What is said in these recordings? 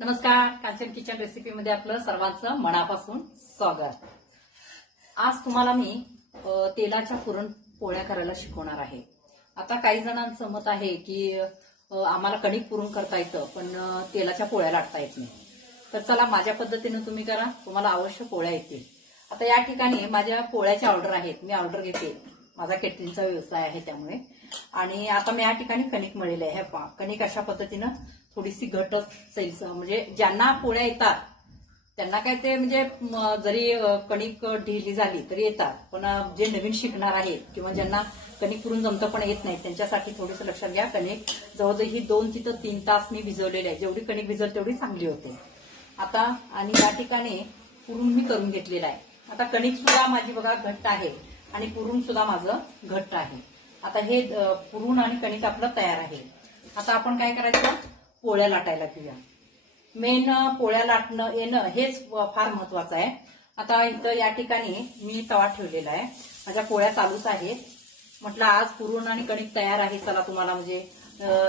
नमस्कार, Kanchan kitchen recipe मध्ये आपलं सर्वांचं मनापासून स्वागत। आज तुम्हाला मी तेलाच्या पुरणपोळ्या करायला शिकवणार आहे। आता काही जणांचं मत आहे की आम्हाला कणिक पुरण करता येतं पण तेलाच्या पोळ्या लाटता येत नाही। तर चला माझ्या पद्धतीने तुम्ही करा, तुम्हाला अवश्य पोळ्या येतील। आता या ठिकाणी माझ्या पोळ्याच्या ऑर्डर आहेत, मी ऑर्डर घेते, माझा केटरिंगचा व्यवसाय आहे त्यामुळे। आणि आता मी या ठिकाणी कणिक मळलेले आहे। कणिक अशा पद्धतीनं थोडीशी घटच सैल, म्हणजे ज्यांना पोळ्या येतात त्यांना काय ते म्हणजे जरी कणिक ढिली झाली तरी येतात, पण जे नवीन शिकणार आहेत किंवा ज्यांना कणिक पुरून जमतं पण येत नाही त्यांच्यासाठी थोडंसं लक्षात घ्या। कणिक जवळजवळ ही 2 ते 3 तास मी भिजवलेले आहे, जेवढी कणिक भिजल तेवढी चांगली होते। आता आणि या ठिकाणी पुरून मी करून घेतलेला आहे। आता कणिक सुद्धा माझी बघा घट्ट आहे आणि पुरून सुद्धा माझं घट्ट आहे। आता हे पुरून आणि कणिक आपलं तयार आहे। आता आपण काय करायचं, पोळ्या लाटायला घेऊया। मेन पोळ्या लाटणं येणं हेच फार महत्वाचं आहे। आता इथं या ठिकाणी मी तवा ठेवलेला आहे, माझ्या पोळ्या चालूच आहेत। म्हटलं आज पुरून आणि कणिक तयार आहे, चला तुम्हाला म्हणजे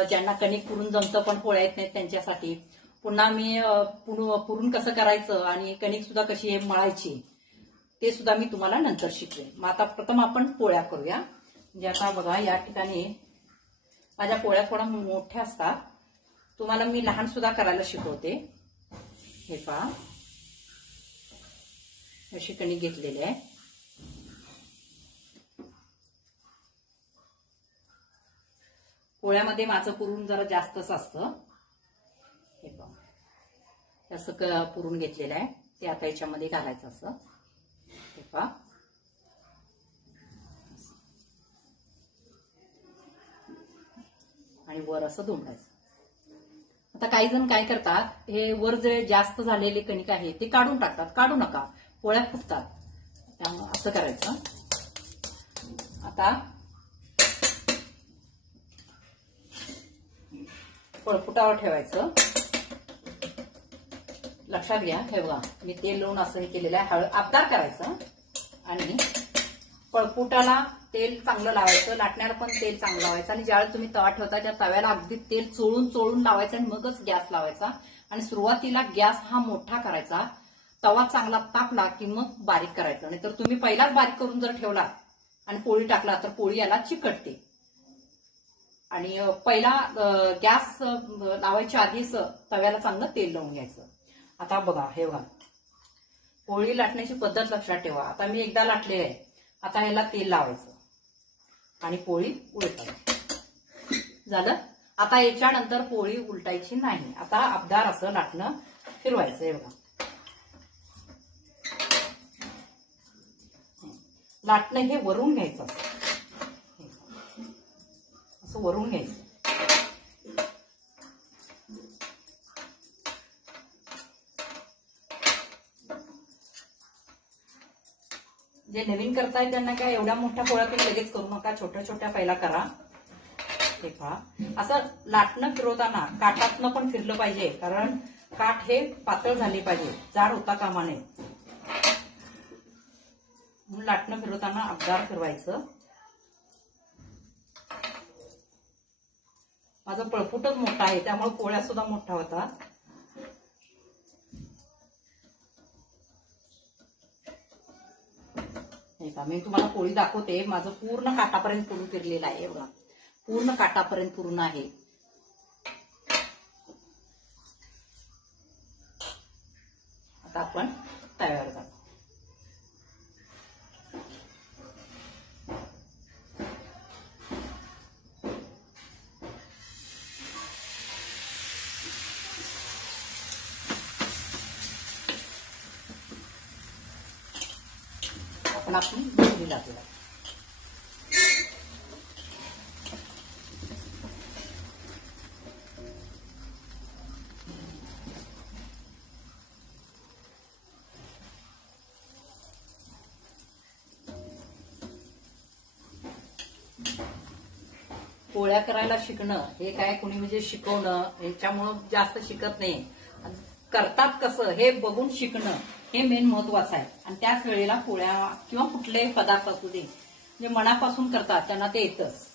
ज्यांना कणिक पुरून जमतं पण पोळ्या येत नाहीत त्यांच्यासाठी पुन्हा मी पुरून कसं करायचं आणि कणिक सुद्धा कशी मळायची ते सुद्धा मी तुम्हाला नंतर शिकवेन। मग आता प्रथम आपण पोळ्या करूया। म्हणजे आता बघा या ठिकाणी माझ्या पोळ्या थोड्या मोठ्या असतात, तुम्हाला मी लहान सुद्धा करायला शिकवते। हे पहा, अशी कणिक घेतलेली आहे। पोळ्यामध्ये माझं पुरून जरा जास्तच असतं। हे पहा, असं पुरून घेतलेलं आहे, ते आता याच्यामध्ये घालायचं असं। हे पहा, आणि वर असं दोंडायचं। आता काही जण काय करतात, हे वर जे जास्त झालेले कणिक आहे ते काढून टाकतात, काढू नका, पोळ्या फुटतात, त्यामुळे असं करायचं। आता पळपुटावर ठेवायचं, लक्षात घ्या। हे बघा मी तेल लावून असं हे केलेलं आहे, आबदार करायचं आणि पळपुटाला तेल चांगलं लावायचं, लाटण्याला पण तेल चांगलं लावायचं। आणि ज्यावेळेस तुम्ही तवा ठेवता त्या तव्याला अगदी तेल चोळून चोळून लावायचं आणि मगच गॅस लावायचा। आणि सुरुवातीला गॅस हा मोठा करायचा, तवा चांगला तापला की मग बारीक करायचा, नाहीतर तुम्ही पहिलाच बारीक करून जर ठेवला आणि पोळी टाकला तर पोळी याला चिकटते। आणि पहिला गॅस लावायच्या आधीच तव्याला चांगलं तेल लावून घ्यायचं। आता बघा, हे बघा पोळी लाटण्याची पद्धत लक्षात ठेवा। आता मी एकदा लाटले आहे, आता ह्याला तेल लावायचं आणि पोळी उलटायची, झालं। आता याच्यानंतर पोळी उलटायची नाही, आता अबदार असं लाटणं फिरवायचं। हे बघा, लाटणं हे वरून घ्यायचं, असं वरून घ्यायचं। जे नवीन करताय त्यांना काय एवढ्या मोठ्या पोळ्या तुम्ही लगेच करू नका, छोट्या छोट्या पहिला करा। हे पहा, असं लाटणं फिरवताना काठातनं पण फिरलं पाहिजे, कारण काठ हे पातळ झाले पाहिजे, जाड होता कामा नये। म्हणून लाटणं फिरवताना अबदार फिरवायचं। माझं पळपुटच मोठा आहे त्यामुळे पोळ्या सुद्धा मोठा होता। मी तुम्हाला पोळी दाखवते, माझं पूर्ण काठापर्यंत पुरून फिरलेलं आहे। बघा, पूर्ण काठापर्यंत पुरून आहे। आता आपण तव्यावर घालू। आपण पोळी लाटूया। पोळ्या करायला शिकणं हे काय कोणी म्हणजे शिकवणं ह्याच्यामुळं जास्त शिकत नाही, करतात कसं हे बघून शिकणं हे मेन महत्वाचं आहे। आणि त्याच वेळेला पोळ्या किंवा कुठलेही पदार्थ असू दे जे मनापासून करतात त्यांना ते येतच।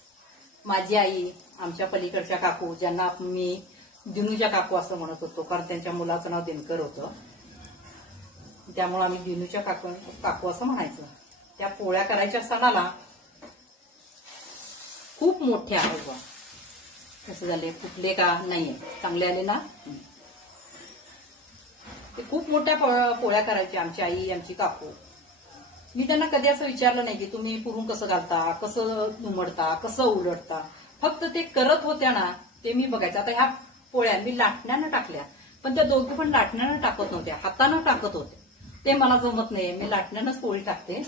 माझी आई, आमच्या पलीकडच्या काकू ज्यांना मी दिनूच्या काकू असं म्हणत होतो, कारण त्यांच्या मुलाचं नाव दिनकर होतं, त्यामुळे आम्ही दिनूच्या काकू असं म्हणायचं. त्या पोळ्या करायच्या सणाला खूप मोठ्या आहेत. कसे झाले, फुटले का नाहीये, चांगले आले ना. ते खूप मोठ्या पोळ्या करायच्या आमची आई, आमची काकू. मी त्यांना कधी असं विचारलं नाही की तुम्ही पुरून कसं घालता, कसं दुमडता, कसं उलटता. फक्त ते करत होत्या ना, ते मी बघायचं. आता ह्या पोळ्या मी लाटण्यानं टाकल्या, पण त्या दोघी पण लाटण्यानं टाकत नव्हत्या, हातानं टाकत होते. ते मला जमत नाही, मी लाटण्यानंच पोळी टाकते.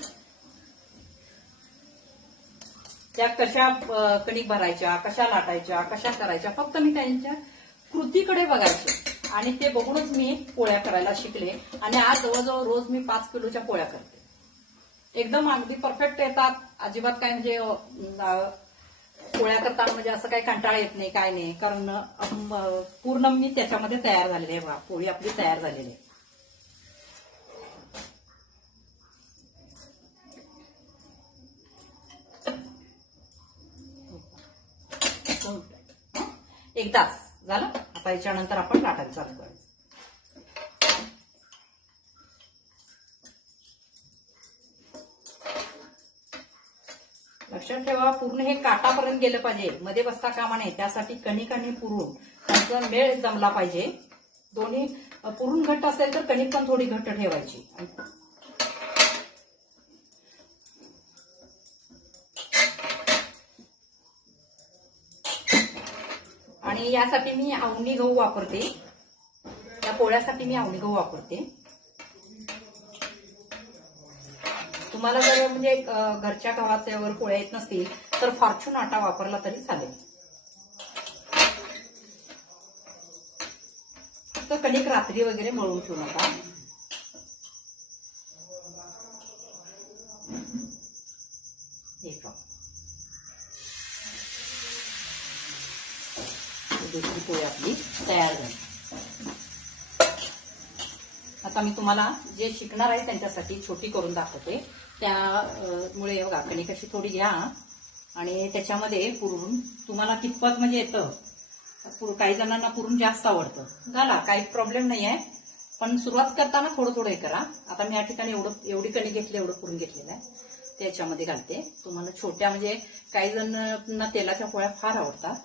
त्या कशा कणिक भरायच्या, कशा लाटायच्या, कशा करायच्या, फक्त मी त्यांच्या कृतीकडे बघायचे आणि ते बघूनच मी पोळ्या करायला शिकले. आणि आज जवळजवळ रोज मी 5 किलोच्या पोळ्या करते. एकदम अगदी परफेक्ट येतात, अजिबात काय म्हणजे पोळ्या करताना म्हणजे असं काही कंटाळा येत नाही, काय नाही. कारण पूर्ण मी त्याच्यामध्ये तयार झालेली आहे. बघा, पोळी आपली तयार झालेली आहे. एकदाच झालं. आता याच्यानंतर आपण लाटायला चालू करायचं. लक्षात ठेवा, पूर्ण हे काटापर्यंत गेलं पाहिजे, मध्ये बसता कामा नाही. त्यासाठी कणिक आणि पुरून त्यांचा मेळ जमला पाहिजे. दोन्ही पुरून घट्ट असेल तर कणिक पण थोडी घट्ट ठेवायची. आणि यासाठी मी आवणी गहू वापरते. त्या पोळ्यासाठी मी आवणी गहू वापरते. तुम्हाला जर म्हणजे घरच्या गव्हाचे वगैरे पोळ्या येत नसतील तर फॉर्च्यून आटा वापरला तरी चालेल. फक्त कणिक रात्री वगैरे मळून ठेवू नका. दुसरी पोळी आपली तयार झाली. आता मी तुम्हाला जे शिकणार आहे त्यांच्यासाठी छोटी करून दाखवते. त्यामुळे बघा, कणिक अशी थोडी घ्या आणि त्याच्यामध्ये पुरून तुम्हाला कितपत म्हणजे येतं. काही जणांना पुरून जास्त आवडतं, घाला, काही प्रॉब्लेम नाही आहे. पण सुरुवात करताना थोडं थोडं हे करा. आता मी या ठिकाणी एवढी कणिक घेतली, एवढं पुरून घेतलेलं आहे, त्याच्यामध्ये घालते. तुम्हाला छोट्या म्हणजे काही जणांना तेलाच्या पोळ्या फार आवडतात.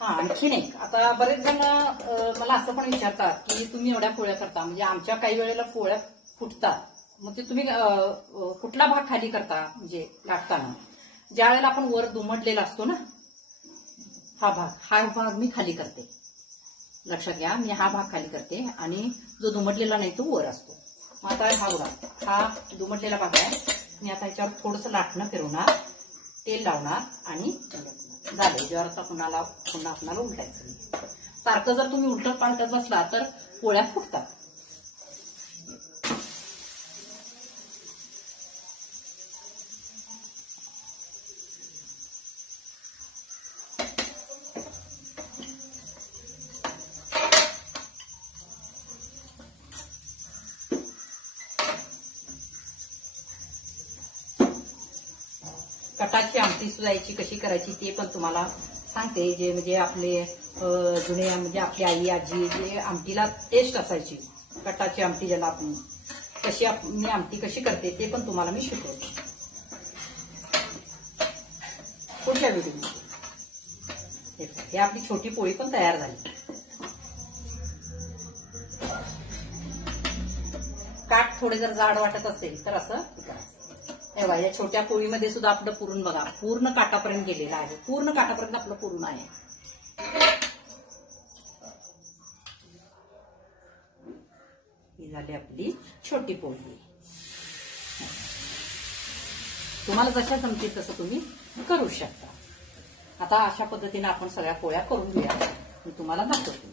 आणखीन एक, आता बरेच जण मला असं पण विचारतात की तुम्ही एवढ्या पोळ्या करता, म्हणजे आमच्या काही वेळेला पोळ्या फुटतात, मग ते तुम्ही कुठला भाग खाली करता, म्हणजे लाटताना ज्या वेळेला आपण वर दुमडलेला असतो ना, हा भाग मी खाली करते. लक्षात घ्या, मी हा भाग खाली करते आणि जो दुमडलेला नाही तो वर असतो. मग आता हा दुमडलेला भाग आहे. मी आता ह्याच्यावर थोडंसं लाटणं फिरवणार, तेल लावणार आणि झाले. जर आता पुन्हा आपणाला उलटायचं. सारखं जर तुम्ही उलटत पालटत बसला तर पोळ्या फुटतात. कटाची आमटी सुद्धा कशी करायची ते पण तुम्हाला सांगते. जे म्हणजे आपले जुने म्हणजे आपली आई आजी जे आमटीला टेस्ट असायची, कटाची आमटी ज्याला आपण कशी मी आमटी कशी करते ते पण तुम्हाला मी शिकवते पुढच्या व्हिडिओमध्ये. हे आपली छोटी पोळी पण तयार झाली. काठ थोडे जर जाड वाटत असेल तर असं करायचं. तेव्हा या छोट्या पोळीमध्ये सुद्धा आपलं पुरून बघा, पूर्ण काठापर्यंत गेलेलं आहे. पूर्ण काठापर्यंत आपलं पुरून आहे. ही झाली आपली छोटी पोळी. तुम्हाला जशा जमतील तसं तुम्ही करू शकता. आता अशा पद्धतीने आपण सगळ्या पोळ्या करून घेऊया. मी तुम्हाला दाखवते.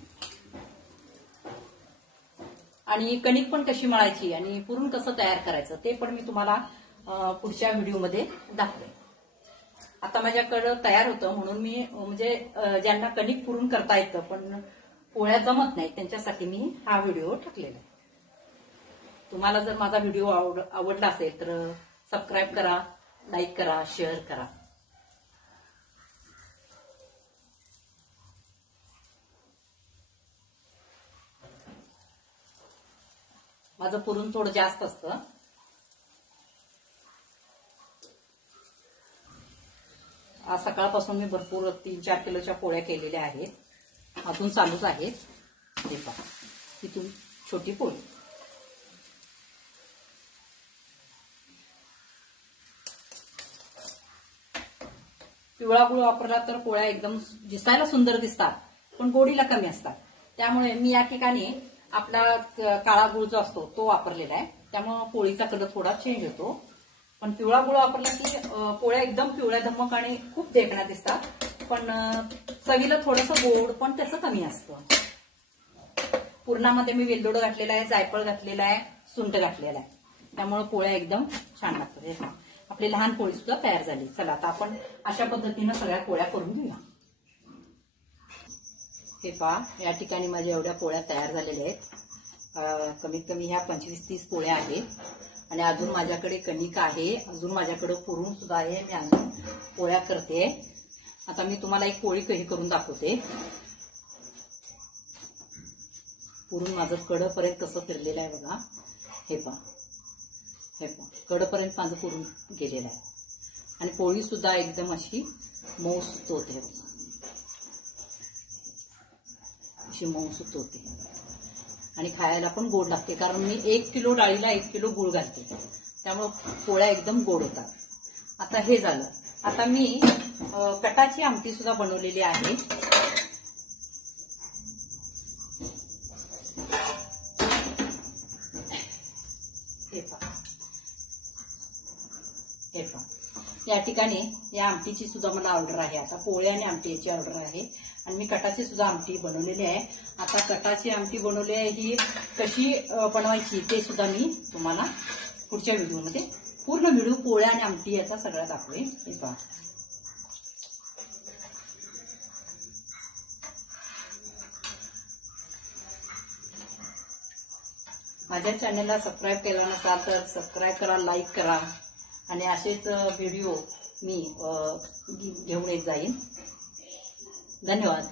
आणि कणिक पण कशी मळायची आणि पुरून कसं तयार करायचं ते पण मी तुम्हाला पुढच्या व्हिडिओमध्ये दाखवेन. आता माझ्याकडे तयार होतं म्हणून मी म्हणजे ज्यांना कणिक पुरून करता येतं पण पोळ्या जमत नाही त्यांच्यासाठी मी हा व्हिडिओ टाकलेला आहे. तुम्हाला जर माझा व्हिडिओ आवडला असेल तर सबस्क्राईब करा, लाईक करा, शेअर करा. माझं पुरण थोडं जास्त असतं. आज सकाळपासून मी भरपूर 3-4 किलोच्या पोळ्या केलेल्या आहेत. अजून चालूच आहेत. हे पहा, इथून छोटी पोळी. पिवळा गुळ वापरला तर पोळ्या एकदम दिसायला सुंदर दिसतात, पण गोडीला कमी असतात. त्यामुळे मी या ठिकाणी आपला काळा गुळ जो असतो तो वापरलेला आहे. त्यामुळे पोळीचा कलर थोडा चेंज होतो. पण पिवळा गुळ वापरला की पोळ्या एकदम पिवळ्या धमक आणि खूप देखण्या दिसतात. पण चवीला थोडंसं गोड पण त्याचं कमी असतं. पुरणामध्ये मी वेलदोडं घातलेला आहे, जायफळ घातलेला आहे, सुंठ घातलेला आहे. त्यामुळे पोळ्या एकदम छान लागतात. आपली लहान पोळी सुद्धा तयार झाली. चला आता आपण अशा पद्धतीनं सगळ्या पोळ्या करून घेऊया. हे पहा, या ठिकाणी माझ्या एवढ्या पोळ्या तयार झालेल्या आहेत. कमीत कमी ह्या 25-30 पोळ्या आहेत. आणि अजून माझ्याकडे कणिक आहे, अजून माझ्याकडे पुरण सुद्धा आहे. मी अजून पोळ्या करते. आता मी तुम्हाला एक पोळी कशी करून दाखवते. पुरण माझं कडपर्यंत कसं फिरलेलं आहे बघा. हे पहा, हे पहा, कडपर्यंत माझं पुरण गेलेलं आहे. आणि पोळी सुद्धा एकदम अशी मऊ सुत होते बघा, अशी मऊ सुत होते. आणि खायला पण गोड लागते, कारण मी 1 किलो डाळीला 1 किलो गुळ घालते. त्यामुळे पोळ्या एकदम गोड होतात. आता हे झालं. आता मी कटाची आमटी सुद्धा बनवलेली आहे. हे पहा, हे पहा, या ठिकाणी या आमटीची सुद्धा मला ऑर्डर आहे. आता पोळ्या आणि आमटी याची ऑर्डर आहे. आणि मी कटाची सुद्धा आमटी बनवलेली आहे. आता कटाची आमटी बनवली आहे, ही कशी बनवायची ते सुद्धा मी तुम्हाला पुढच्या व्हिडिओमध्ये पूर्ण व्हिडिओ पोळ्या आणि आमटी याचा सगळा दाखवेन. हे पहा, माझ्या चॅनलला सबस्क्राईब केला नसाल तर सबस्क्राईब करा, लाईक करा. आणि असेच व्हिडिओ मी घेऊन येत जाईन. धन्यवाद.